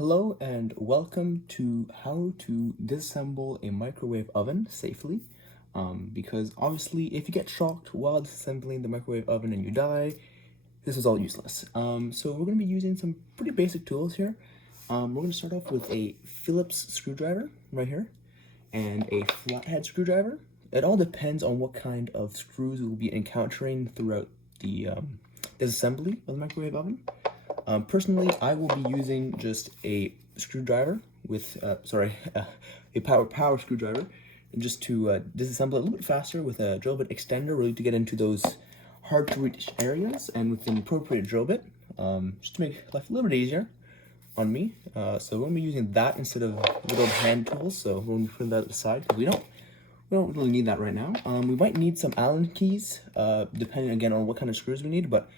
Hello and welcome to how to disassemble a microwave oven safely. Because obviously if you get shocked while disassembling the microwave oven and you die, this is all useless. So we're going to be using some pretty basic tools here. We're going to start off with a Phillips screwdriver right here and a flathead screwdriver. It all depends on what kind of screws we'll be encountering throughout the disassembly of the microwave oven. Personally, I will be using just a screwdriver with, a power screwdriver, just to disassemble it a little bit faster with a drill bit extender, really to get into those hard to reach areas, and with an appropriate drill bit, just to make life a little bit easier on me. So we're going to be using that instead of little hand tools, so we're going to put that aside, because we don't really need that right now. We might need some Allen keys, depending again on what kind of screws we need, but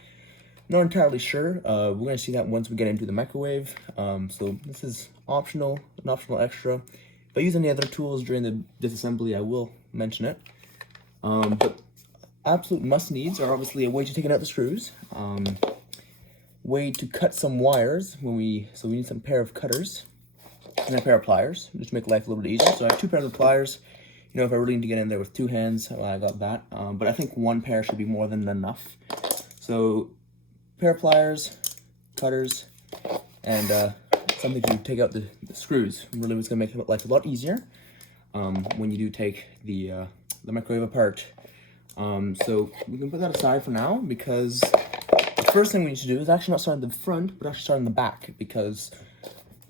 not entirely sure. We're going to see that once we get into the microwave. So this is optional, an optional extra. If I use any other tools during the disassembly, I will mention it. But absolute must-needs are obviously a way to take out the screws, way to cut some wires so we need some pair of cutters and a pair of pliers, just to make life a little bit easier. So I have two pairs of pliers. You know, if I really need to get in there with two hands, well, I got that. But I think one pair should be more than enough. So pair of pliers, cutters, and something to take out the screws. Really, it's gonna make life a lot easier when you do take the microwave apart. So we can put that aside for now, because the first thing we need to do is actually not start in the front, but actually start in the back, because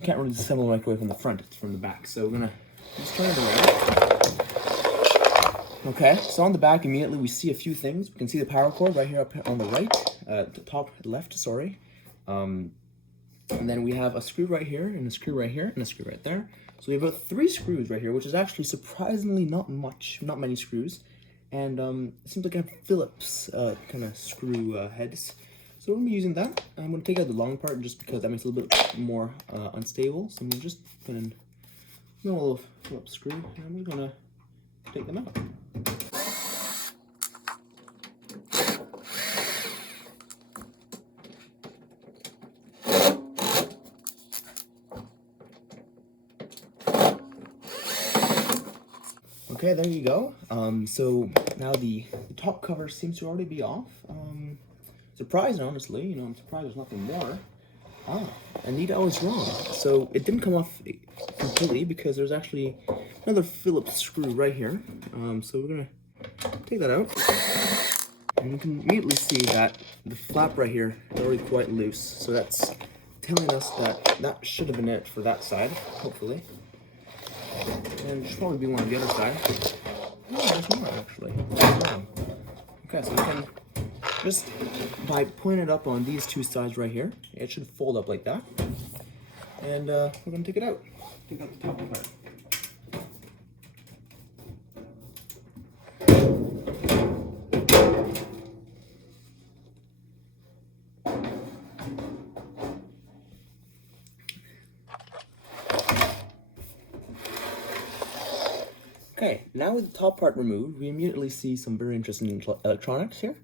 you can't really disassemble the microwave from the front, it's from the back. So we're gonna just turn it around. Okay, so on the back, immediately we see a few things. We can see the power cord right here up on the right, the top left, sorry. And then we have a screw right here, and a screw right here, and a screw right there. So we have about 3 screws right here, which is actually surprisingly not many screws. And it seems like I have Phillips kind of screw heads. So we're gonna be using that. I'm gonna take out the long part just because that makes it a little bit more unstable. So I'm gonna just put in a little Phillips screw, and I'm just gonna take them out. Okay, there you go. So now the top cover seems to already be off. Surprised, honestly. You know, I'm surprised there's nothing more. Anita, I was wrong. So it didn't come off completely because there's actually another Phillips screw right here. So we're gonna take that out. And you can immediately see that the flap right here is already quite loose. So that's telling us that that should have been it for that side, hopefully. And there should probably be one on the other side. Oh, there's more actually. Okay, so we can just by putting it up on these two sides right here, it should fold up like that. And we're gonna take it out. Take out the top part. Okay, now with the top part removed, we immediately see some very interesting electronics here.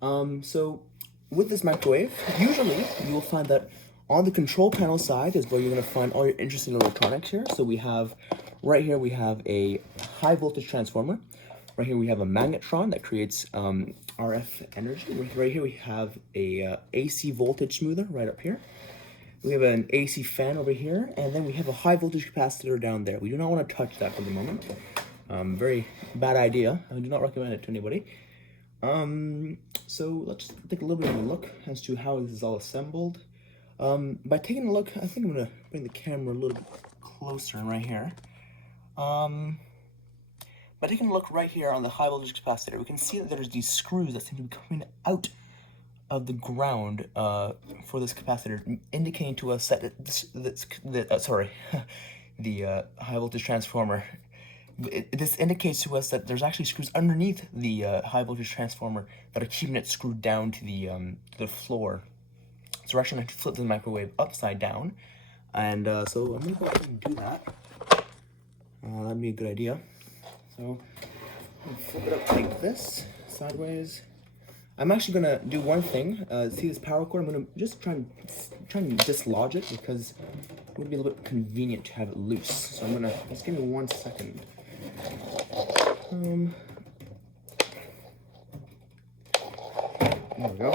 So with this microwave, usually you will find that on the control panel side is where you're going to find all your interesting electronics here. So we have, right here we have a high voltage transformer. Right here we have a magnetron that creates RF energy. Right here we have a AC voltage smoother right up here. We have an AC fan over here, and then we have a high voltage capacitor down there. We do not want to touch that for the moment. Very bad idea. I do not recommend it to anybody. So let's take a little bit of a look as to how this is all assembled. By taking a look, I think I'm gonna bring the camera a little bit closer right here. By taking a look right here on the high voltage capacitor, we can see that there's these screws that seem to be coming out of the ground for this capacitor, indicating to us that the high voltage transformer. This indicates to us that there's actually screws underneath the high voltage transformer that are keeping it screwed down to the floor. So we're actually going to flip the microwave upside down, and so I'm going to go ahead and do that. That'd be a good idea. So I'm going to flip it up like this, sideways. I'm actually gonna do one thing. See this power cord? I'm gonna just try and dislodge it because it would be a little bit convenient to have it loose. So I'm gonna, just give me 1 second. There we go.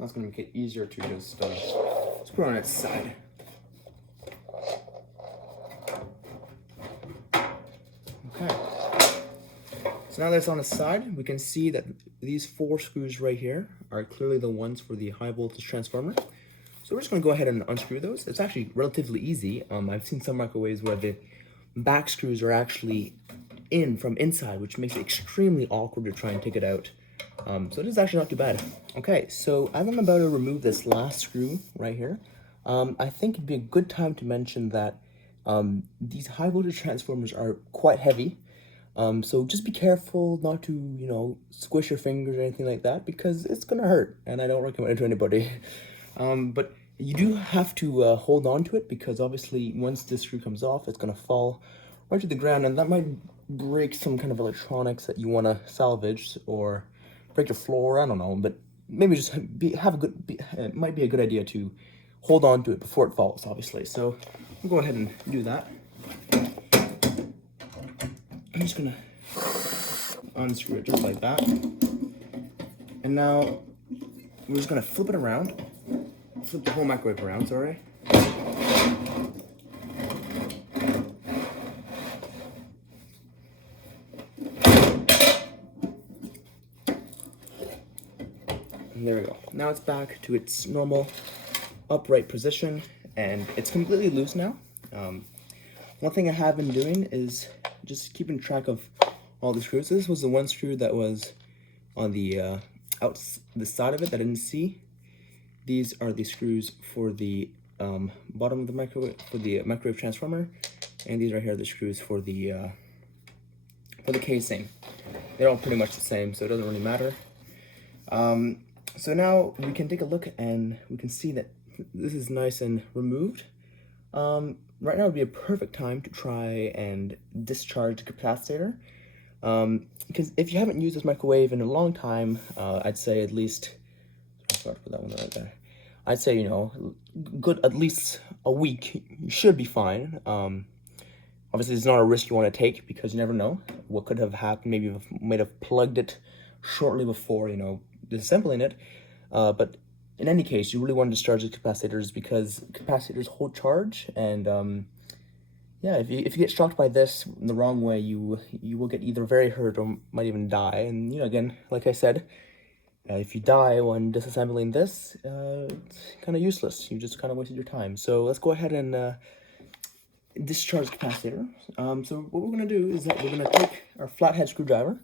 That's gonna make it easier to just put it on its side. Okay. So now that it's on its side, we can see that these 4 screws right here are clearly the ones for the high voltage transformer. So we're just gonna go ahead and unscrew those. It's actually relatively easy. I've seen some microwaves where the back screws are actually in from inside, which makes it extremely awkward to try and take it out. So it is actually not too bad. Okay, so as I'm about to remove this last screw right here, I think it'd be a good time to mention that these high voltage transformers are quite heavy. So just be careful not to, you know, squish your fingers or anything like that, because it's gonna hurt, and I don't recommend it to anybody. But you do have to hold on to it, because obviously once this screw comes off, it's gonna fall right to the ground, and that might break some kind of electronics that you want to salvage, or break your floor, I don't know, but maybe just it might be a good idea to hold on to it before it falls, obviously. So we'll go ahead and do that. I'm just gonna unscrew it just like that. And now we're just gonna flip it around. Flip the whole microwave around, sorry. And there we go. Now it's back to its normal upright position, and it's completely loose now. One thing I have been doing is just keeping track of all the screws. This was the one screw that was on the the side of it that I didn't see. These are the screws for the bottom of the microwave, for the microwave transformer, and these right here are the screws for the casing. They're all pretty much the same, so it doesn't really matter. So now we can take a look, and we can see that this is nice and removed. Right now would be a perfect time to try and discharge the capacitor. Because if you haven't used this microwave in a long time, I'd say at least, sorry to put that one right there. I'd say, you know, good at least a week, you should be fine. Obviously, it's not a risk you want to take, because you never know what could have happened. Maybe you might have plugged it shortly before, you know, disassembling it. But in any case, you really want to discharge the capacitors, because capacitors hold charge, and yeah, if you get shocked by this in the wrong way, you will get either very hurt or might even die. And you know, again, like I said, if you die when disassembling this, it's kind of useless. You just kind of wasted your time. So let's go ahead and discharge the capacitor. So what we're gonna do is that we're gonna take our flathead screwdriver.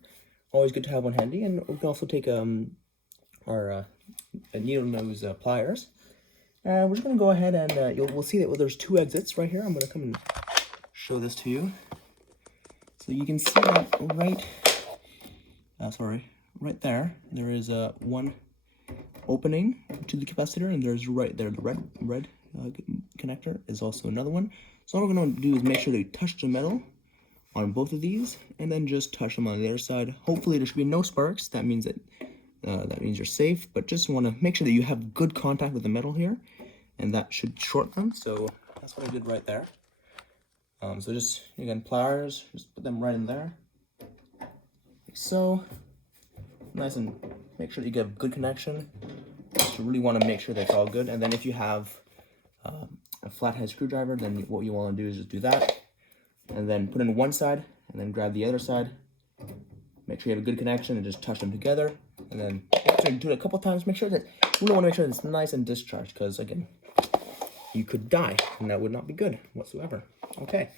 Always good to have one handy, and we can also take our needle nose pliers. And we're just gonna go ahead and we'll see that there's 2 exits right here. I'm gonna come and show this to you. So you can see that right there is one opening to the capacitor, and there's right there the red connector is also another one. So all we're going to do is make sure that you touch the metal on both of these, and then just touch them on the other side. Hopefully there should be no sparks. That means that you're safe, but just want to make sure that you have good contact with the metal here, and that should short them. So that's what I did right there. So just, again, pliers, just put them right in there. Like so. Nice, and make sure that you get a good connection. You really want to make sure that it's all good. And then if you have a flathead screwdriver, then what you want to do is just do that. And then put in one side, and then grab the other side. Make sure you have a good connection, and just touch them together. And then do it a couple times. Make sure that you really want to make sure that it's nice and discharged, because again, you could die, and that would not be good whatsoever. Okay,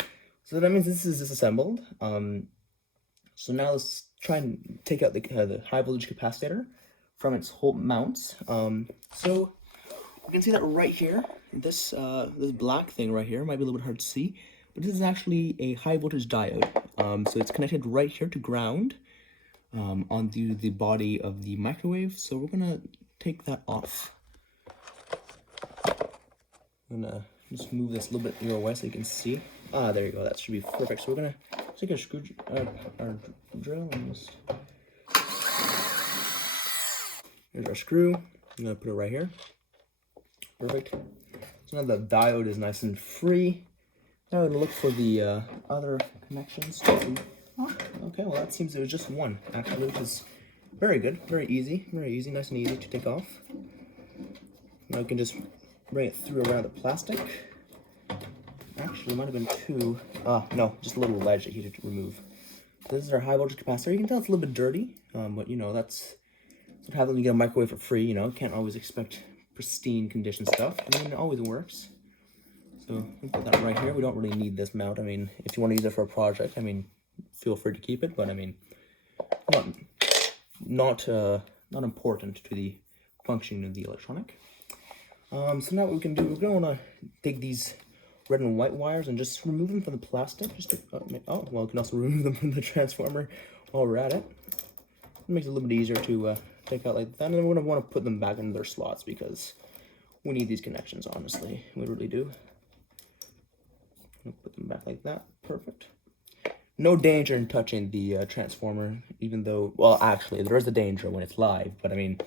so that means this is disassembled. So now let's try and take out the high voltage capacitor from its whole mounts. So you can see that right here, this black thing right here might be a little bit hard to see, but this is actually a high voltage diode. So it's connected right here to ground onto the body of the microwave. So we're gonna take that off. I'm gonna just move this a little bit your way so you can see. Ah, there you go. That should be perfect. So we're gonna take our drill and just Here's our screw. I'm gonna put it right here. Perfect. So now the diode is nice and free. Now I'm gonna look for the other connections. Oh, okay, well that seems it was just one actually, which is very good, very easy, nice and easy to take off. Now we can just bring it through around the plastic. Actually, it might have been two. No, just a little ledge that you had to remove. So this is our high voltage capacitor. You can tell it's a little bit dirty, but you know, that's what happens when you get a microwave for free. You know, can't always expect pristine condition stuff. I mean, it always works. So we put that right here. We don't really need this mount. I mean, if you want to use it for a project, I mean, feel free to keep it. But I mean, not important to the functioning of the electronic. So now what we can do, we're going to want to take these red and white wires and just remove them from the plastic. Just to, well, we can also remove them from the transformer while we're at it. It makes it a little bit easier to take out like that. And then we're going to want to put them back in their slots because we need these connections, honestly. We really do. Put them back like that. Perfect. No danger in touching the transformer, even though, well, actually, there is a danger when it's live, but I mean,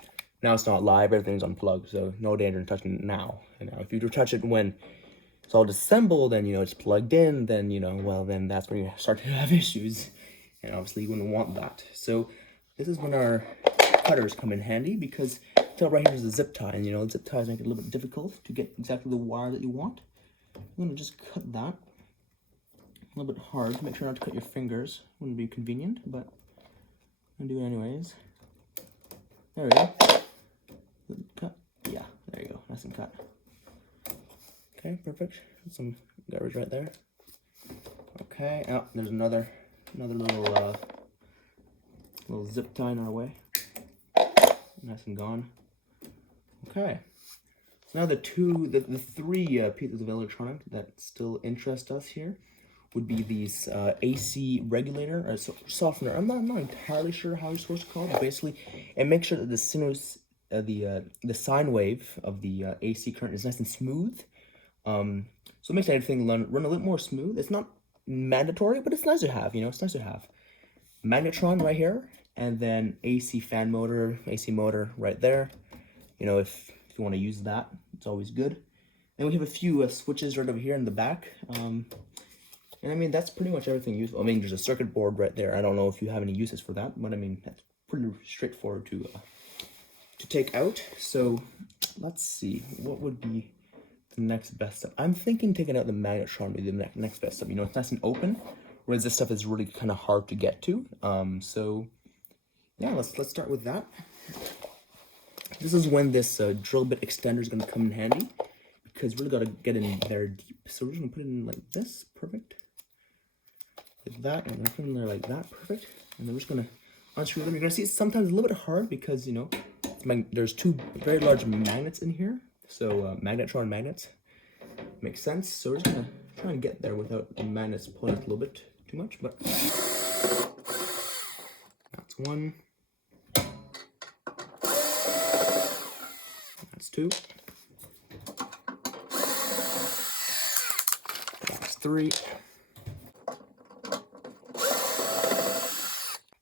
now it's not live, everything's unplugged, so no danger in touching it now. And now, if you do touch it when it's all disassembled and, you know, it's plugged in, then, you know, well, then that's when you start to have issues. And obviously, you wouldn't want that. So, this is when our cutters come in handy, because tell right here is a zip tie, and, you know, zip ties make it a little bit difficult to get exactly the wire that you want. I'm going to just cut that. A little bit hard. Make sure not to cut your fingers. Wouldn't be convenient, but I'm gonna do it anyways. There we go. Cut. Yeah, there you go. Nice and cut. Okay, perfect. Some garbage right there. Okay. Oh, there's another little zip tie in our way. Nice and gone. Okay. So now the three pieces of electronic that still interest us here would be these AC regulator or softener. I'm not entirely sure how you're supposed to call it. But basically, it makes sure that the sine wave of the AC current is nice and smooth. So it makes everything run a little more smooth. It's not mandatory, but it's nice to have. You know, it's nice to have. Magnetron right here, and then AC fan motor, AC motor right there. You know, if you want to use that, it's always good. And we have a few switches right over here in the back. And I mean, that's pretty much everything useful. I mean, there's a circuit board right there. I don't know if you have any uses for that, but I mean, that's pretty straightforward to take out. So let's see, what would be the next best step? I'm thinking taking out the magnetron would be the next best step. You know, it's nice and open, whereas this stuff is really kind of hard to get to. So yeah, let's start with that. This is when this drill bit extender is going to come in handy, because we really got to get in there deep. So we're just going to put it in like this. Perfect. Like that, and we're put it in there like that. Perfect. And then we're just going to unscrew them. You're going to see it's sometimes a little bit hard because, you know, there's two very large magnets in here. So magnetron magnets. Makes sense. So we're just going to try and get there without the magnets pulling us a little bit too much. But that's one. That's two. That's three.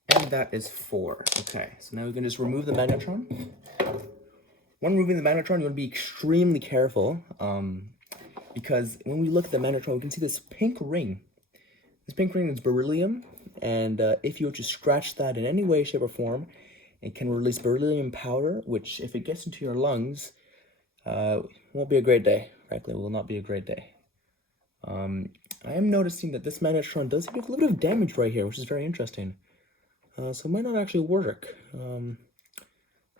And that is four. Okay, so now we can just remove the magnetron. When removing the magnetron, you want to be extremely careful, because when we look at the magnetron, we can see this pink ring. This pink ring is beryllium, and if you were to scratch that in any way, shape, or form, it can release beryllium powder, which, if it gets into your lungs, won't be a great day. Frankly, it will not be a great day. I am noticing that this magnetron does have a little bit of damage right here, which is very interesting. So it might not actually work. It'll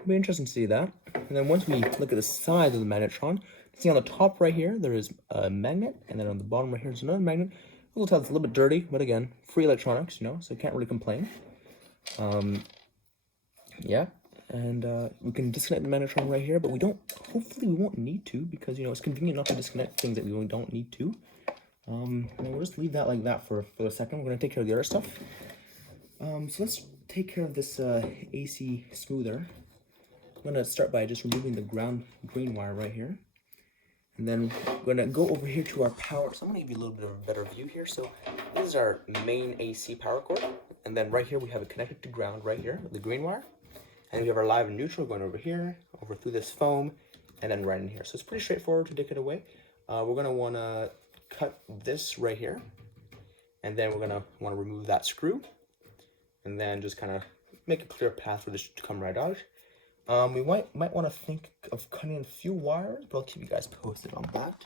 be interesting to see that. And then once we look at the size of the magnetron, you see on the top right here, there is a magnet, and then on the bottom right here is another magnet. We'll tell it's a little bit dirty, but again, free electronics, you know, so you can't really complain. Yeah, and we can disconnect the magnetron right here, but hopefully we won't need to, because, you know, it's convenient not to disconnect things that we really don't need to. We'll just leave that like that for a second. We're going to take care of the other stuff. So let's take care of this AC smoother. I'm going to start by just removing the ground green wire right here. And then we're going to go over here to our power. So I'm going to give you a little bit of a better view here. So this is our main AC power cord. And then right here we have it connected to ground right here with the green wire. And we have our live and neutral going over here, over through this foam, and then right in here. So it's pretty straightforward to take it away. We're gonna wanna cut this right here, and then we're gonna wanna remove that screw, and then just kind of make a clear path for this to come right out. We might want to think of cutting a few wires, but I'll keep you guys posted on that.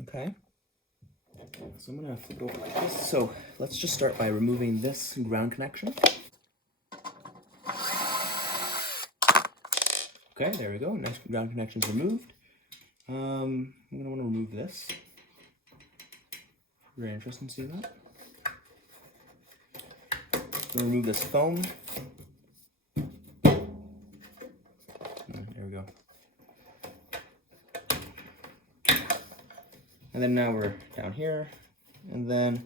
Okay. So I'm gonna flip it over like this. So let's just start by removing this ground connection. Okay, there we go. Nice ground connection's removed. I'm gonna want to remove this. Very interesting to see that. I'm gonna remove this foam. There we go. And then now we're down here. And then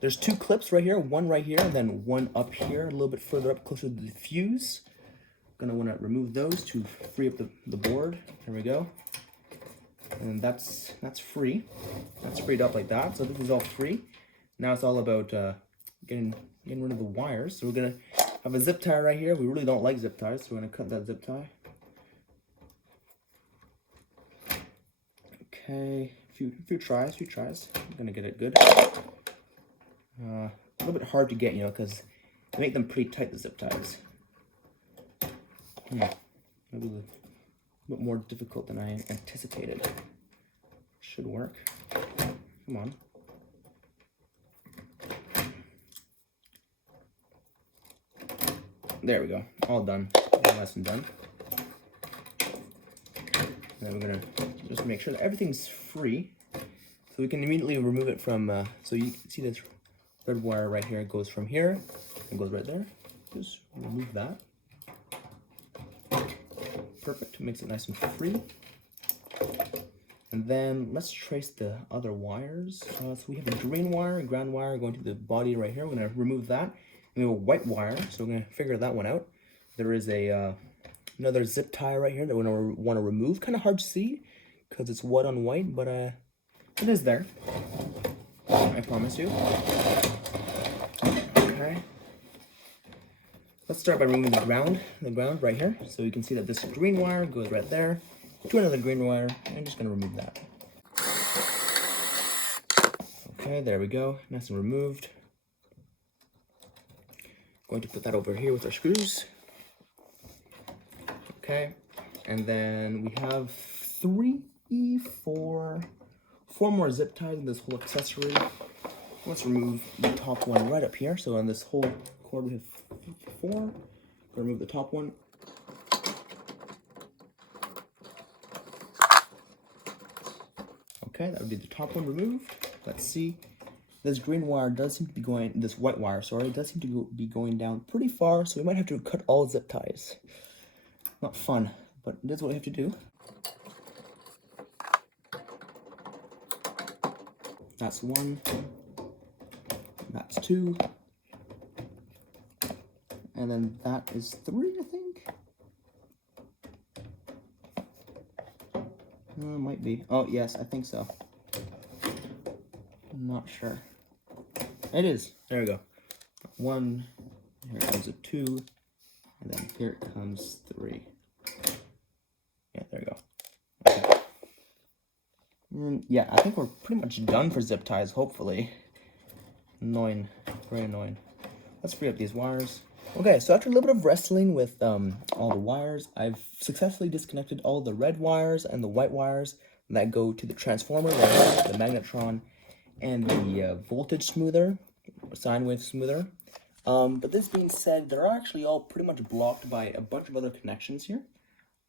there's two clips right here, one right here, and then one up here, a little bit further up, closer to the fuse. Gonna want to remove those to free up the board. There we go. And that's free. That's freed up like that. So this is all free. Now it's all about getting rid of the wires. So we're gonna have a zip tie right here. We really don't like zip ties, so we're gonna cut that zip tie. Okay, few tries. I'm gonna get it good. A little bit hard to get, you know, because they make them pretty tight, the zip ties. Maybe a little bit more difficult than I anticipated. Should work. Come on. There we go. All done. Lesson done. And then we're gonna just make sure that everything's free, so we can immediately remove it from. So you can see this third wire right here. It goes from here and goes right there. Just remove that. Perfect. Makes it nice and free. And then let's trace the other wires. So we have a green wire, a ground wire going to the body right here. We're gonna remove that. And we have a white wire, so we're gonna figure that one out. There is a another zip tie right here that we're gonna want to remove. Kind of hard to see because it's white on white, but it is there. I promise you. Okay. Let's start by removing the ground right here. So you can see that this green wire goes right there to another green wire. I'm just gonna remove that. Okay, there we go. Nice and removed. Going to put that over here with our screws. Okay, and then we have four more zip ties in this whole accessory. Let's remove the top one right up here. So on this whole cord we have 4. Remove the top one. Okay, that would be the top one removed. Let's see. This green wire does seem to be going, this white wire, sorry, does seem to be going down pretty far, so we might have to cut all zip ties. Not fun, but it is what we have to do. That's 1. That's 2. And then that is 3, I think. Might be. Oh, yes, I think so. I'm not sure. It is. There we go. 1. Here comes a 2. And then here comes 3. Yeah, there we go. Okay. And yeah, I think we're pretty much done for zip ties, hopefully. Annoying. Very annoying. Let's free up these wires. Okay, so after a little bit of wrestling with all the wires, I've successfully disconnected all the red wires and the white wires that go to the transformer, the magnetron, and the voltage smoother, sine wave smoother. But this being said, they're actually all pretty much blocked by a bunch of other connections here.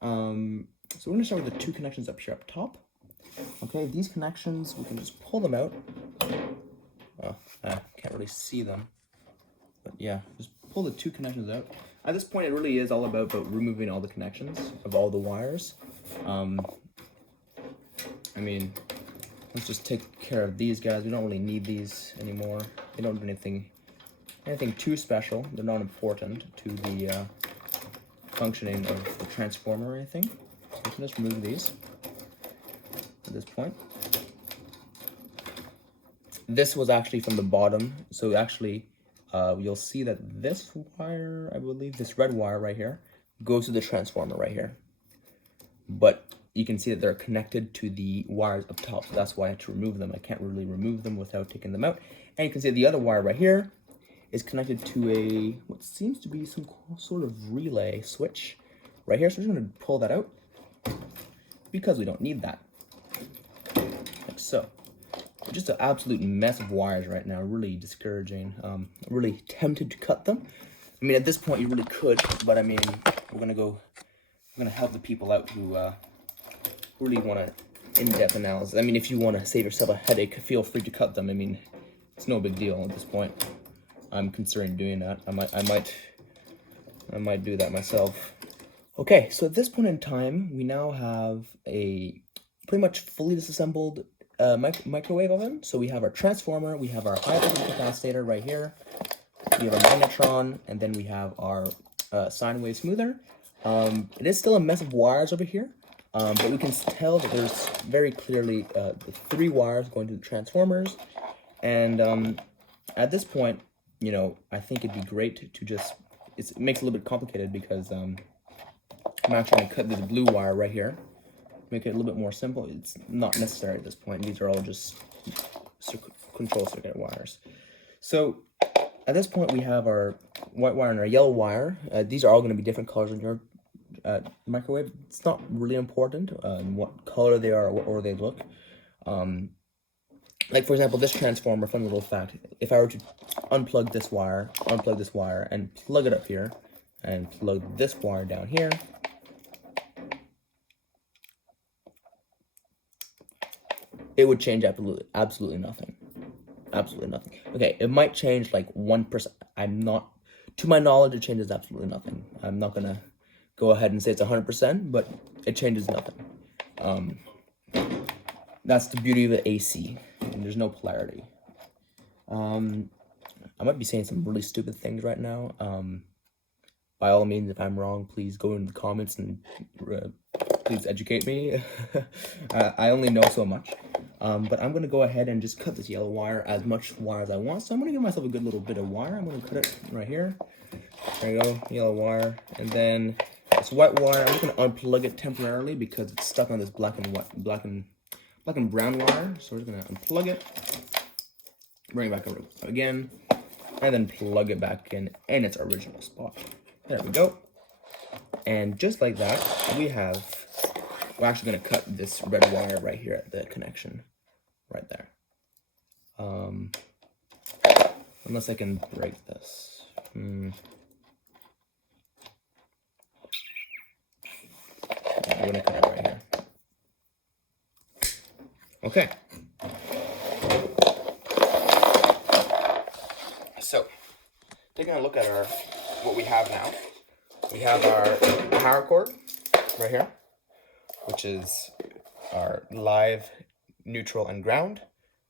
So we're going to start with the 2 connections up here up top. Okay, these connections, we can just pull them out. Oh, I can't really see them. But yeah, just pull the 2 connections out. At this point, it really is all about removing all the connections of all the wires. I mean, let's just take care of these guys. We don't really need these anymore. They don't do anything too special. They're not important to the functioning of the transformer or anything. So we can just remove these at this point. This was actually from the bottom, so actually you'll see that this wire, I believe, this red wire right here, goes to the transformer right here. But you can see that they're connected to the wires up top, so that's why I had to remove them. I can't really remove them without taking them out. And you can see the other wire right here is connected to a, what seems to be some sort of relay switch right here. So we're just going to pull that out because we don't need that, like so. Just an absolute mess of wires right now, really discouraging. I'm really tempted to cut them. I mean, at this point you really could, but I mean, we're gonna help the people out who really want an in-depth analysis. I mean, if you want to save yourself a headache, feel free to cut them. I mean, it's no big deal at this point. I'm considering doing that. I might do that myself. Okay, so at this point in time, we now have a pretty much fully disassembled microwave oven. So we have our transformer, we have our high voltage capacitor right here, we have our magnetron, and then we have our sine wave smoother. It is still a mess of wires over here, but we can tell that there's very clearly the 3 wires going to the transformers. And at this point, you know, I think it'd be great to just, it makes it a little bit complicated because I'm actually going to cut this blue wire right here, make it a little bit more simple. It's not necessary at this point. These are all just control circuit wires. So at this point, we have our white wire and our yellow wire. These are all going to be different colors in your microwave. It's not really important what color they are or they look. Like for example, this transformer, fun little fact, if I were to unplug this wire, and plug it up here, and plug this wire down here, it would change absolutely nothing. Absolutely nothing. Okay, it might change like 1%. To my knowledge, it changes absolutely nothing. I'm not gonna go ahead and say it's 100%, but it changes nothing. That's the beauty of the AC. And there's no polarity. I might be saying some really stupid things right now. By all means, if I'm wrong, please go in the comments and please educate me. I only know so much. But I'm going to go ahead and just cut this yellow wire, as much wire as I want. So I'm going to give myself a good little bit of wire. I'm going to cut it right here. There you go, yellow wire. And then this white wire, I'm just going to unplug it temporarily because it's stuck on this black and brown wire. So we're just going to unplug it, bring it back over again, and then plug it back in its original spot. There we go. And just like that, we're actually going to cut this red wire right here at the connection, right there. Unless I can break this. Yeah, I'm going to cut it right here. Okay. So, taking a look at what we have now. We have our power cord right here, which is our live, neutral, and ground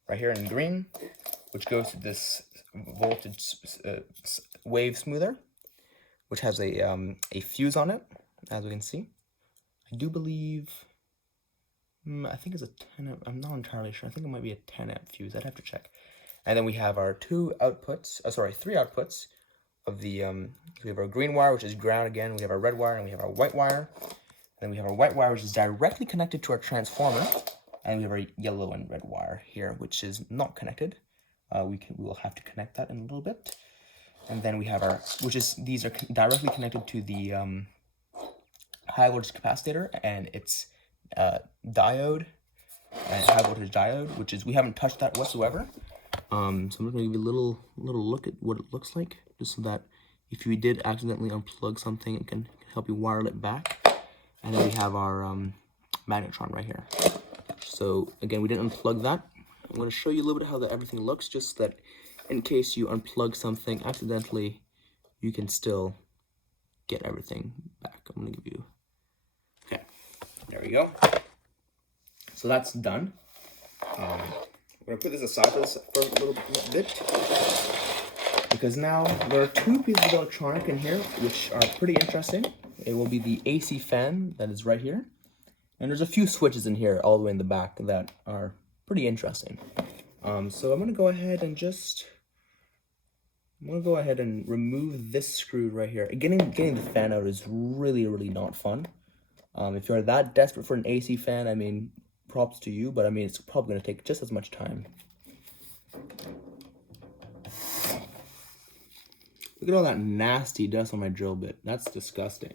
right here in green, which goes to this voltage wave smoother, which has a fuse on it, as we can see. I do believe, I think it's a 10 amp, I'm not entirely sure. I think it might be a 10 amp fuse. I'd have to check. And then we have our three outputs of the, we have our green wire, which is ground again. We have our red wire, and we have our white wire. Then we have our white wire, which is directly connected to our transformer. And we have our yellow and red wire here, which is not connected. We will have to connect that in a little bit. And then we have these are directly connected to the high voltage capacitor and its diode, and high voltage diode, which is, we haven't touched that whatsoever. So I'm just gonna give you a little look at what it looks like, just so that if you did accidentally unplug something, it can help you wire it back. And then we have our magnetron right here. So again, we didn't unplug that. I'm going to show you a little bit how everything looks, just that in case you unplug something accidentally, you can still get everything back. I'm going to give you, okay, there we go. So that's done. We're going to put this aside for a little bit, because now there are 2 pieces of electronic in here which are pretty interesting. It will be the AC fan that is right here, and there's a few switches in here all the way in the back that are pretty interesting. So I'm going to go ahead and just I'm gonna go ahead and remove this screw right here. Getting the fan out is really not fun. If you're that desperate for an AC fan, I mean, props to you, but I mean, it's probably gonna take just as much time. Look at all that nasty dust on my drill bit. That's disgusting.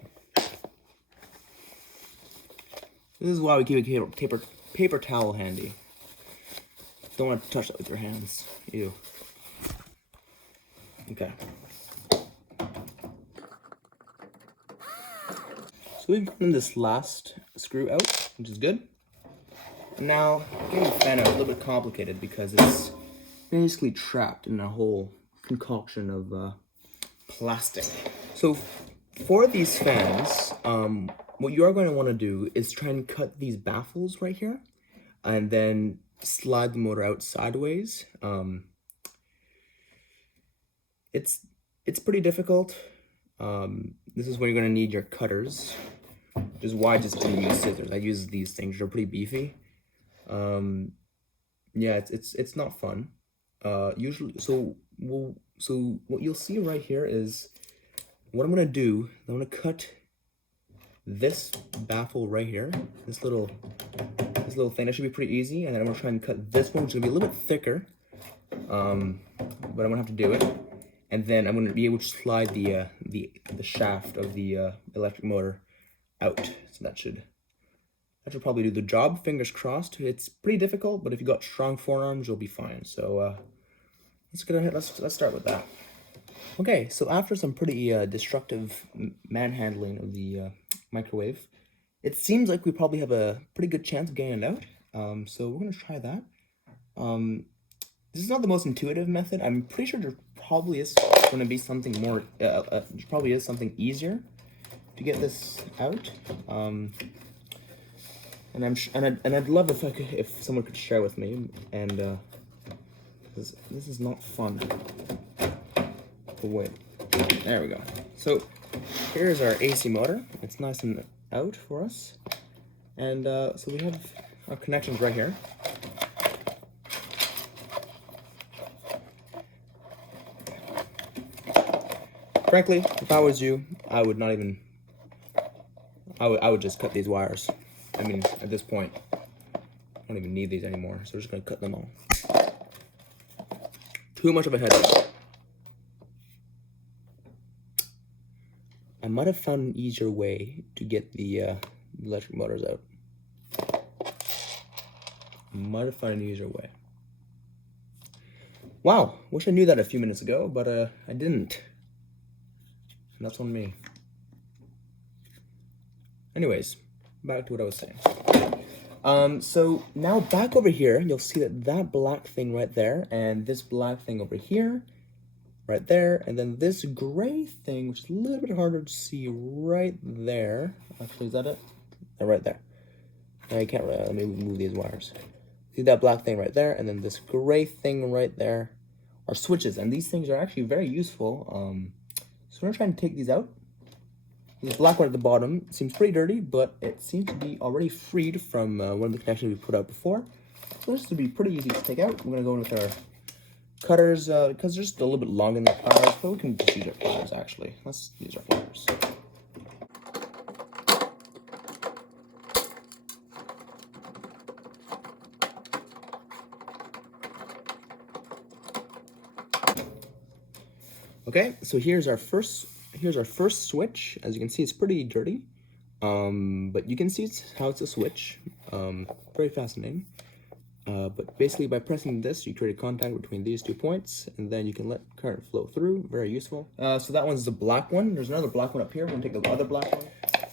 This is why we keep a paper towel handy. Don't want to touch that with your hands. Ew. Okay. So we've gotten this last screw out, which is good. And now, getting the fan out is a little bit complicated because it's basically trapped in a whole concoction of plastic. So for these fans, what you are going to want to do is try and cut these baffles right here and then slide the motor out sideways. It's pretty difficult. This is when you're going to need your cutters, which is why I just didn't use scissors. I use these things, they're pretty beefy. Yeah, it's not fun. Usually, so what you'll see right here is what I'm gonna do. I'm gonna cut this baffle right here, this little thing. That should be pretty easy. And then I'm gonna try and cut this one, which is gonna be a little bit thicker. But I'm gonna have to do it. And then I'm gonna be able to slide the shaft of the electric motor out. So that should probably do the job. Fingers crossed. It's pretty difficult, but if you got strong forearms, you'll be fine. So let's go ahead. Let's start with that. Okay, so after some pretty destructive manhandling of the microwave, it seems like we probably have a pretty good chance of getting it out. So we're gonna try that. This is not the most intuitive method. I'm pretty sure there probably is going to be something more. Probably is something easier to get this out. And I'd love if someone could share with me. And this is not fun. But wait, there we go. So here's our AC motor. It's nice and out for us. And so we have our connections right here. Frankly, if I was you, I would not even. I would just cut these wires. I mean, at this point, I don't even need these anymore. So we're just gonna cut them all. Too much of a headache. I might have found an easier way to get the electric motors out. Might have found an easier way. Wow, wish I knew that a few minutes ago, but I didn't. And that's on me. Anyways, back to what I was saying. So now back over here, you'll see that black thing right there, and this black thing over here, right there, and then this gray thing, which is a little bit harder to see right there. Actually, is that it? Yeah, right there. I can't really, let me move these wires. See that black thing right there, and then this gray thing right there are switches, and these things are actually very useful. So we're gonna try and take these out. This black one at the bottom seems pretty dirty, but it seems to be already freed from one of the connections we put out before. So this would be pretty easy to take out. We're gonna go in with our cutters, because they're just a little bit long in the pliers, but we can just use our pliers actually. Let's use our pliers. Okay, so here's our first switch. As you can see, it's pretty dirty, but you can see how it's a switch. Very fascinating. But basically, by pressing this, you create a contact between these 2 points, and then you can let current flow through. Very useful. So that one's the black one. There's another black one up here. We're gonna take the other black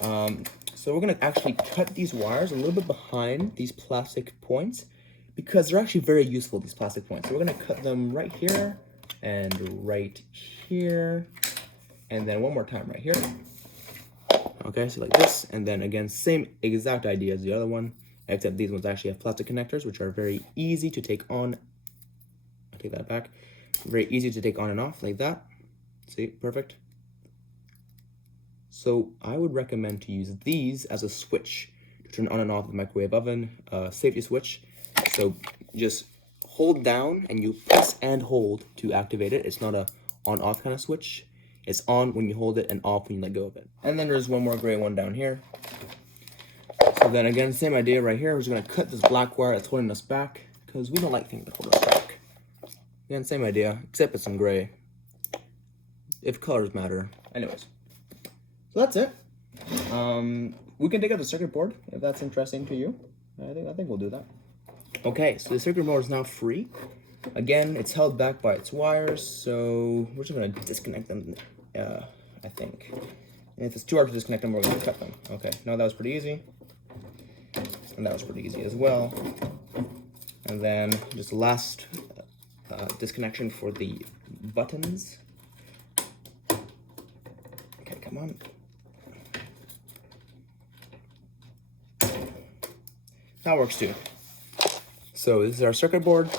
one. So we're gonna actually cut these wires a little bit behind these plastic points because they're actually very useful. These plastic points. So we're gonna cut them right here and right here, and then one more time right here. Okay, so like this, and then again, same exact idea as the other one, except these ones actually have plastic connectors, which are very easy to take on. I'll take that back. Very easy to take on and off like that. See, perfect. So I would recommend to use these as a switch to turn on and off the microwave oven, safety switch. So just hold down and you press and hold to activate it. It's not a on-off kind of switch. It's on when you hold it and off when you let go of it. And then there's one more gray one down here. So then again, same idea right here. We're just gonna cut this black wire that's holding us back because we don't like things that hold us back. Again, same idea, except it's some gray. If colors matter. Anyways, so that's it. We can take out the circuit board if that's interesting to you. I think we'll do that. Okay, so the circuit board is now free. Again, it's held back by its wires, so we're just gonna disconnect them, I think. And if it's too hard to disconnect them, we're gonna cut them. Okay, now that was pretty easy. And that was pretty easy as well. And then just the last disconnection for the buttons. Okay, come on. That works too. So this is our circuit board.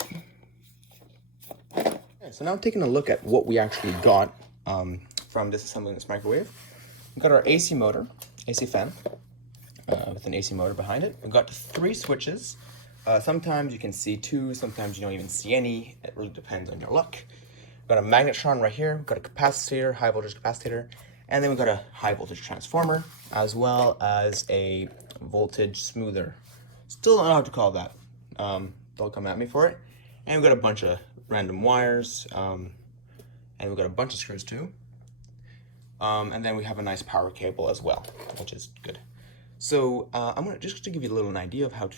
So now taking a look at what we actually got from disassembling this microwave. We've got our AC motor, AC fan, with an AC motor behind it. We've got 3 switches. Sometimes you can see 2, sometimes you don't even see any. It really depends on your luck. We've got a magnetron right here. We've got a capacitor, high voltage capacitor, and then we've got a high voltage transformer, as well as a voltage smoother. Still don't know how to call that. Don't come at me for it. And we've got a bunch of random wires, and we've got a bunch of screws too. And then we have a nice power cable as well, which is good. So I'm gonna just to give you a little idea of how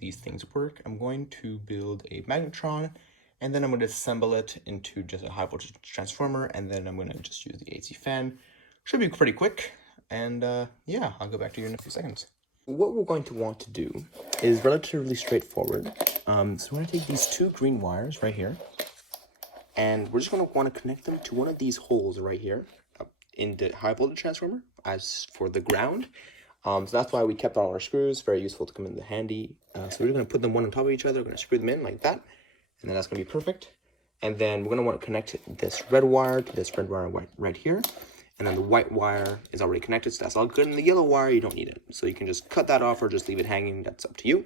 these things work. I'm going to build a magnetron, and then I'm going to assemble it into just a high voltage transformer, and then I'm going to just use the AC fan. Should be pretty quick, and yeah, I'll go back to you in a few seconds. What we're going to want to do is relatively straightforward. So we're going to take these 2 green wires right here, and we're just going to want to connect them to one of these holes right here in the high voltage transformer as for the ground. So that's why we kept all our screws, very useful to come in handy. So we're going to put them one on top of each other, we're going to screw them in like that, and then that's going to be perfect. And then we're going to want to connect this red wire to this red wire right here. And then the white wire is already connected, so that's all good. And the yellow wire, you don't need it. So you can just cut that off or just leave it hanging, that's up to you.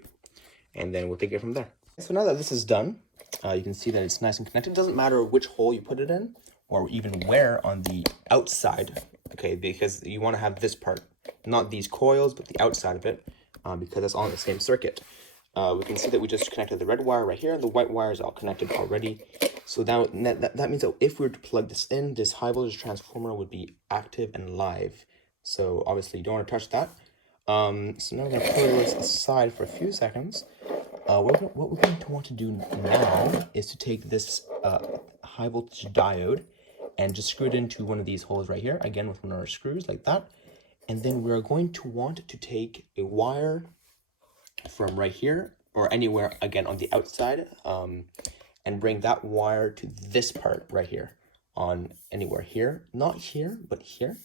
And then we'll take it from there. So now that this is done, you can see that it's nice and connected. It doesn't matter which hole you put it in, or even where on the outside, okay, because you want to have this part, not these coils, but the outside of it, because it's all in the same circuit. We can see that we just connected the red wire right here, and the white wire is all connected already. So now that means that if we were to plug this in, this high voltage transformer would be active and live. So obviously you don't want to touch that. So now we're going to put this aside for a few seconds. What we're going to want to do now is to take this high voltage diode and just screw it into one of these holes right here, again with one of our screws like that. And then we're going to want to take a wire from right here or anywhere again on the outside, and bring that wire to this part right here on anywhere here, not here, but here.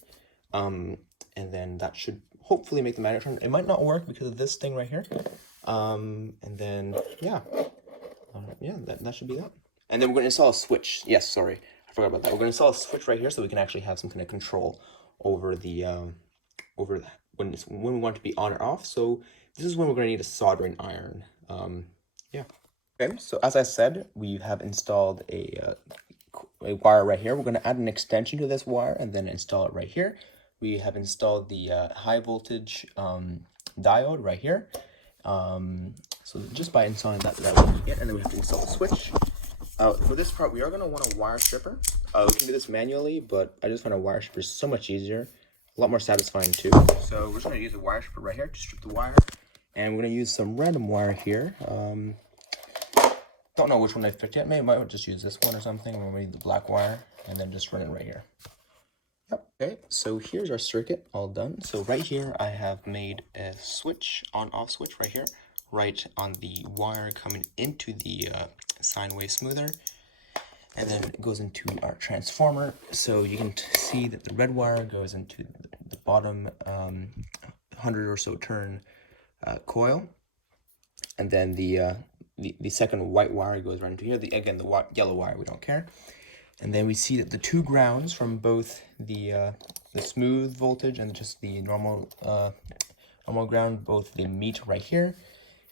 And then that should hopefully make the magnetron. It might not work because of this thing right here. And then, yeah, that should be that. And then we're going to install a switch. Yes, sorry, I forgot about that. We're going to install a switch right here so we can actually have some kind of control over the, when we want it to be on or off. So this is when we're going to need a soldering iron. Yeah. Okay, so as I said, we have installed a wire right here. We're going to add an extension to this wire and then install it right here. We have installed the high voltage diode right here. So just by installing that will be it, and then we have to install the switch. For this part, we are going to want a wire stripper. We can do this manually, but I just find a wire stripper so much easier, a lot more satisfying too. So we're just going to use a wire stripper right here to strip the wire, and we're going to use some random wire here. Don't know which one I picked yet. Maybe I might just use this one or something, or maybe the black wire, and then just run it right here. Yep. Okay, so here's our circuit all done. So right here, I have made a switch, on-off switch right here, right on the wire coming into the sine wave smoother, and then it goes into our transformer. So you can see that the red wire goes into the bottom 100 or so turn coil, and then the second white wire goes right into here. Again, the yellow wire, we don't care. And then we see that the 2 grounds from both the smooth voltage and just the normal ground, both they meet right here.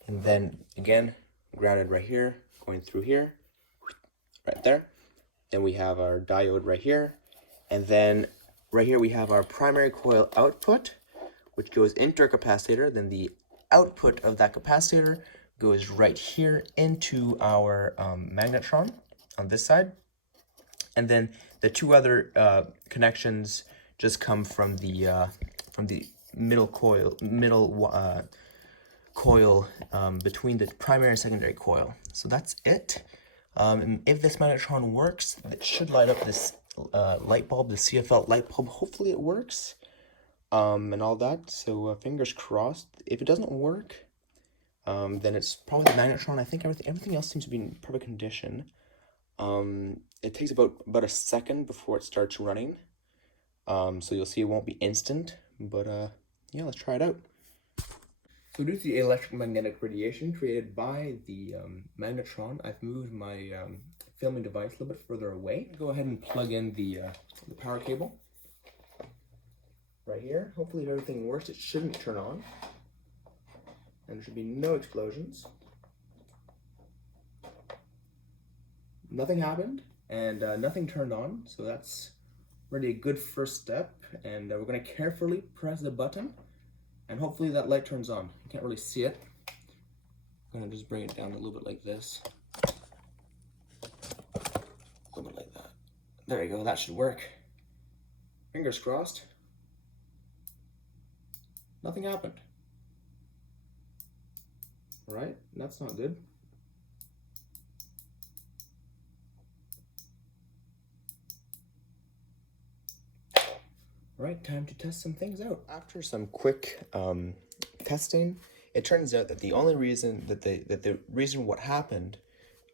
And then again, grounded right here, going through here, right there. Then we have our diode right here. And then right here we have our primary coil output, which goes into our capacitor. Then the output of that capacitor goes right here into our magnetron on this side. And then the two other connections just come from the middle coil, between the primary and secondary coil. So that's it. And if this magnetron works, it should light up this light bulb, the CFL light bulb. Hopefully it works, and all that. So fingers crossed. If it doesn't work, then it's probably the magnetron. I think everything else seems to be in perfect condition. It takes about a second before it starts running. So you'll see it won't be instant, but yeah, let's try it out. So due to the electromagnetic radiation created by the magnetron, I've moved my filming device a little bit further away. Go ahead and plug in the power cable right here. Hopefully if everything works, it shouldn't turn on. And there should be no explosions. Nothing happened, and nothing turned on, so that's already a good first step. And we're going to carefully press the button, and hopefully that light turns on. You can't really see it. I'm going to just bring it down a little bit like this. A little bit like that. There you go, that should work. Fingers crossed. Nothing happened. Right? That's not good. Right, time to test some things out. After some quick testing, it turns out that the only reason the reason what happened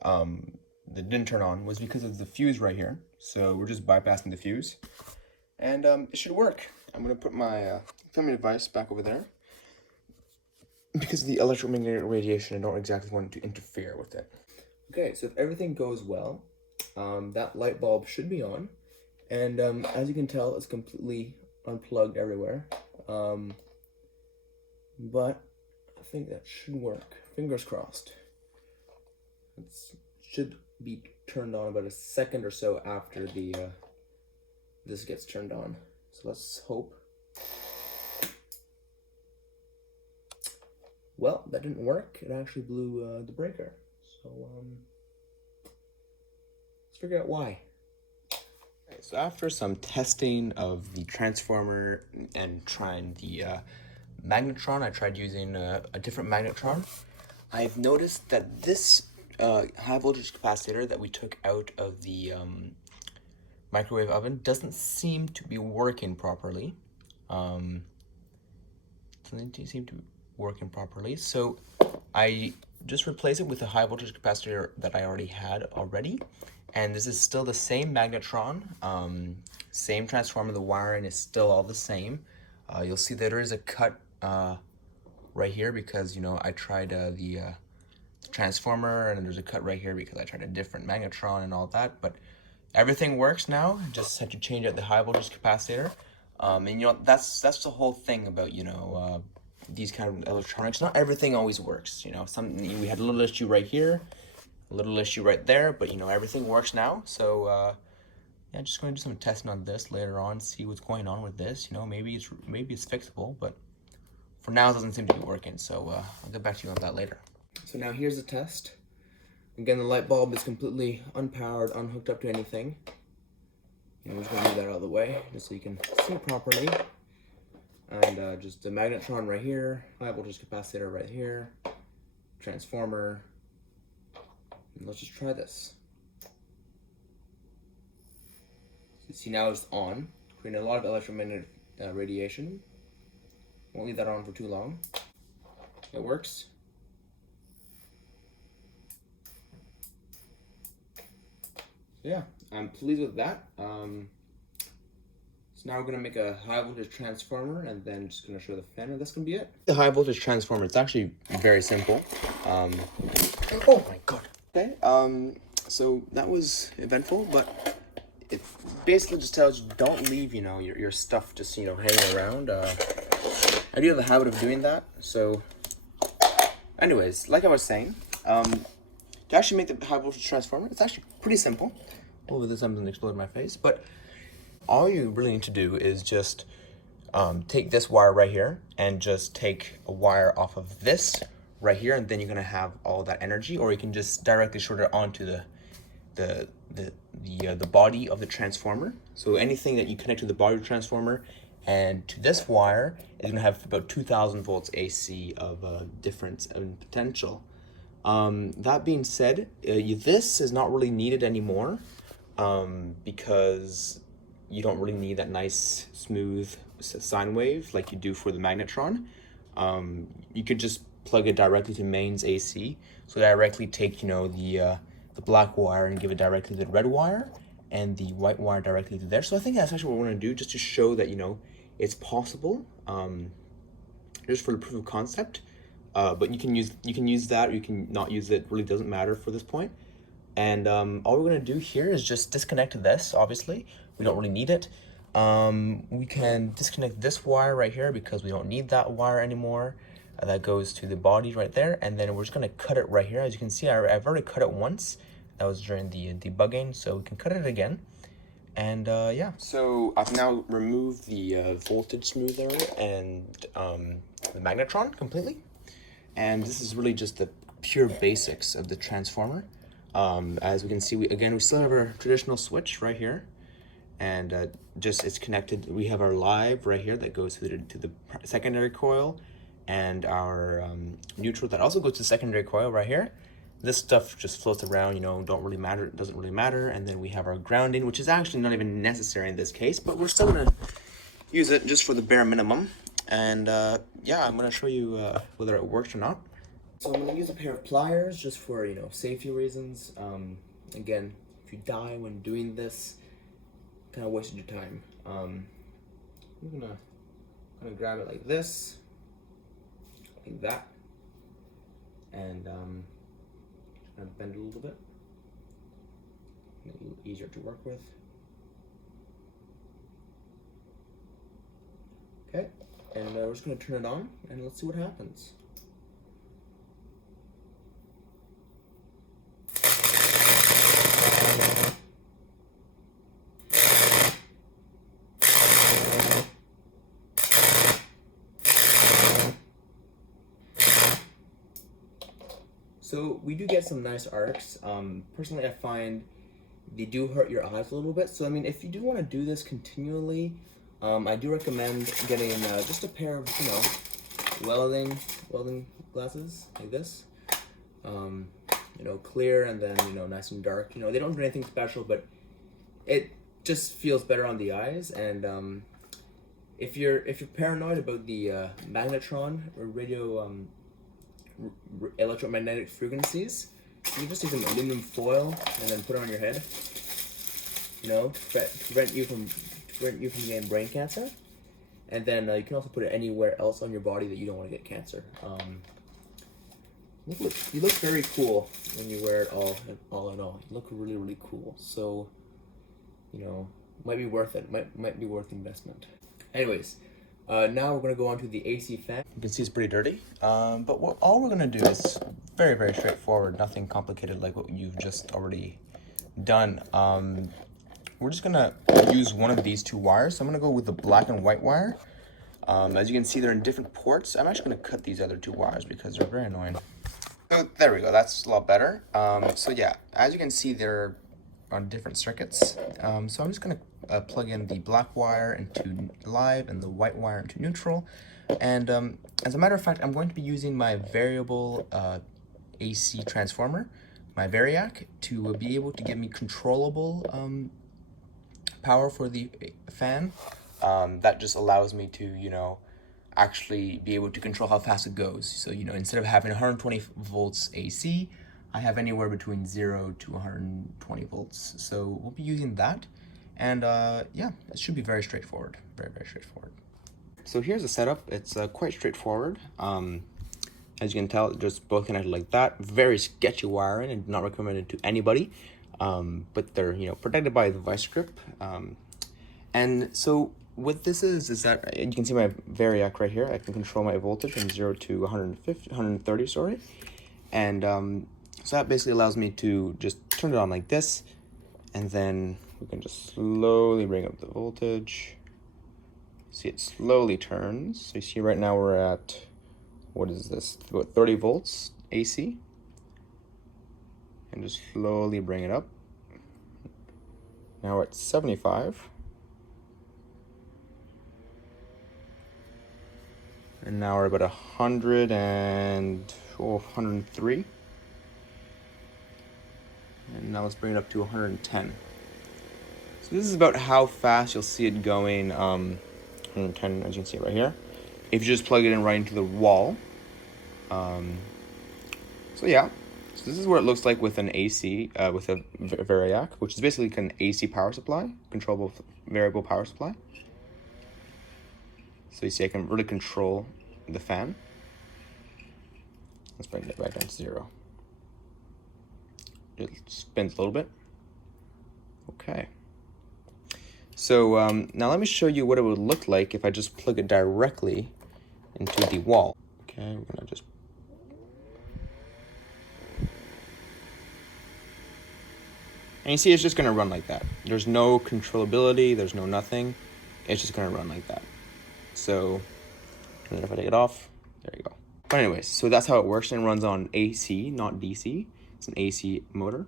that didn't turn on was because of the fuse right here. So we're just bypassing the fuse, and it should work. I'm gonna put my filming device back over there. Because of the electromagnetic radiation, I don't exactly want to interfere with it. Okay, so if everything goes well, that light bulb should be on. And as you can tell, it's completely unplugged everywhere. But I think that should work. Fingers crossed. It should be turned on about a second or so after this gets turned on. So let's hope. Well, that didn't work. It actually blew the breaker. So let's figure out why. Okay, so after some testing of the transformer and trying the magnetron, I tried using a different magnetron. I've noticed that this high voltage capacitor that we took out of the microwave oven doesn't seem to be working properly. Doesn't seem to be working properly, so I just replaced it with a high voltage capacitor that I already had already. And this is still the same magnetron, same transformer. The wiring is still all the same. You'll see that there is a cut right here because, you know, I tried the transformer, and there's a cut right here because I tried a different magnetron and all that. But everything works now. Just had to change out the high voltage capacitor. And you know, that's the whole thing about, you know, these kind of electronics. Not everything always works. You know, we had a little issue right here, a little issue right there, but you know, everything works now. So yeah, just going to do some testing on this later on, see what's going on with this. You know, maybe it's fixable, but for now it doesn't seem to be working. So I'll get back to you on that later. So now here's the test. Again, the light bulb is completely unpowered, unhooked up to anything. I'm just going to move that out of the way just so you can see it properly. And just the magnetron right here, high voltage capacitor right here, transformer. And let's just try this. So you see now it's on, creating a lot of electromagnetic radiation. Won't leave that on for too long. It works. So yeah, I'm pleased with that. So now we're going to make a high voltage transformer, and then just going to show the fan, and that's going to be it. The high voltage transformer, it's actually very simple. Oh my god. Okay, so that was eventful, but it basically just tells you don't leave, you know, your stuff just, you know, hanging around. I do have a habit of doing that, so anyways, like I was saying, to actually make the high voltage transformer, it's actually pretty simple. Oh, this something exploded in my face. But all you really need to do is just take this wire right here and just take a wire off of this right here, and then you're gonna have all that energy. Or you can just directly short it onto the body of the transformer. So anything that you connect to the body of the transformer and to this wire is gonna have about 2,000 volts AC of difference in potential. That being said, this is not really needed anymore because you don't really need that nice smooth sine wave like you do for the magnetron. You could just plug it directly to mains AC. So directly take, you know, the black wire and give it directly to the red wire, and the white wire directly to there. So I think that's actually what we're gonna do, just to show that, you know, it's possible, just for the proof of concept. But you can use that, or you can not use it. Really doesn't matter for this point. And all we're gonna do here is just disconnect this. Obviously, we don't really need it. We can disconnect this wire right here because we don't need that wire anymore. That goes to the body right there, and then we're just gonna cut it right here. As you can see, I've already cut it once. That was during the debugging, so we can cut it again. And yeah, so I've now removed the voltage smoother and the magnetron completely. And this is really just the pure basics of the transformer. As we can see, we still have our traditional switch right here, and just it's connected. We have our live right here that goes to the secondary coil, and our neutral that also goes to the secondary coil right here. This stuff just floats around, you know, don't really matter, it doesn't really matter. And then we have our grounding, which is actually not even necessary in this case, but we're still gonna use it just for the bare minimum. And yeah, I'm gonna show you whether it works or not. So I'm gonna use a pair of pliers just for, you know, safety reasons. Again, if you die when doing this, kind of wasted your time. I'm gonna grab it like this, like that, and bend it a little bit, make it a little easier to work with. Okay, and we're just going to turn it on, and let's see what happens. So we do get some nice arcs. Personally, I find they do hurt your eyes a little bit. So I mean, if you do want to do this continually, I do recommend getting just a pair of, you know, welding glasses like this. You know, clear and then, you know, nice and dark. You know, they don't do anything special, but it just feels better on the eyes. And if you're paranoid about the magnetron or radio electromagnetic frequencies, you just use an aluminum foil and then put it on your head, you know, to prevent you from getting brain cancer. And then you can also put it anywhere else on your body that you don't want to get cancer. You look very cool when you wear it all in all. You look really, really cool. So, you know, might be worth it. Might be worth the investment. Anyways, now we're going to go on to the AC fan. You can see it's pretty dirty, but all we're going to do is very, very straightforward, nothing complicated like what you've just already done. We're just going to use one of these two wires. So I'm going to go with the black and white wire. As you can see, they're in different ports. I'm actually going to cut these other two wires because they're very annoying. So there we go, that's a lot better. So yeah, as you can see, they're on different circuits. So I'm just going to plug in the black wire into live and the white wire into neutral. And as a matter of fact, I'm going to be using my variable AC transformer, my Variac, to be able to give me controllable power for the fan. That just allows me to, you know, actually be able to control how fast it goes. So, you know, instead of having 120 volts AC, I have anywhere between 0 to 120 volts. So we'll be using that. And yeah, it should be very straightforward, very, very straightforward. So here's the setup. It's quite straightforward. As you can tell, just both connected like that. Very sketchy wiring and not recommended to anybody. But they're, you know, protected by the vice grip. And so what this is that you can see my Variac right here. I can control my voltage from 0 to 130, sorry. And so that basically allows me to just turn it on like this. And then we can just slowly bring up the voltage. See, it slowly turns. So you see right now we're at, what is this? About 30 volts AC. And just slowly bring it up. Now we're at 75. And now we're about 103. And now let's bring it up to 110. So this is about how fast you'll see it going, 110, as you can see right here, if you just plug it in right into the wall. So yeah, so this is what it looks like with an AC, with a Variac, which is basically an AC power supply, controllable variable power supply. So you see I can really control the fan. Let's bring it back down to 0. It spins a little bit. Okay. So now let me show you what it would look like if I just plug it directly into the wall. Okay, we're gonna just... And you see it's just gonna run like that. There's no controllability, there's no nothing. It's just gonna run like that. So, and then if I take it off, there you go. But anyways, so that's how it works, and it runs on AC, not DC. It's an AC motor.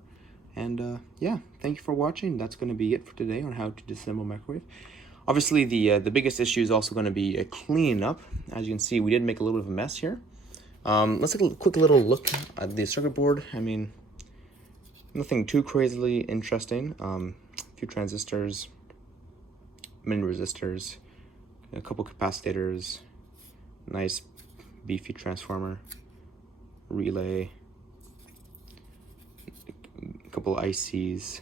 And yeah, thank you for watching. That's going to be it for today on how to disassemble microwave. Obviously, the biggest issue is also going to be cleaning up. As you can see, we did make a little bit of a mess here. Let's take a quick little look at the circuit board. I mean, nothing too crazily interesting. A few transistors, mini resistors, a couple capacitors, nice beefy transformer, relay, a couple ICs.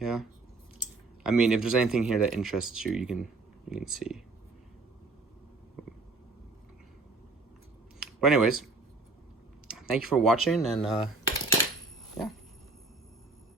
Yeah, I mean, if there's anything here that interests you, you can see. But anyways, thank you for watching, and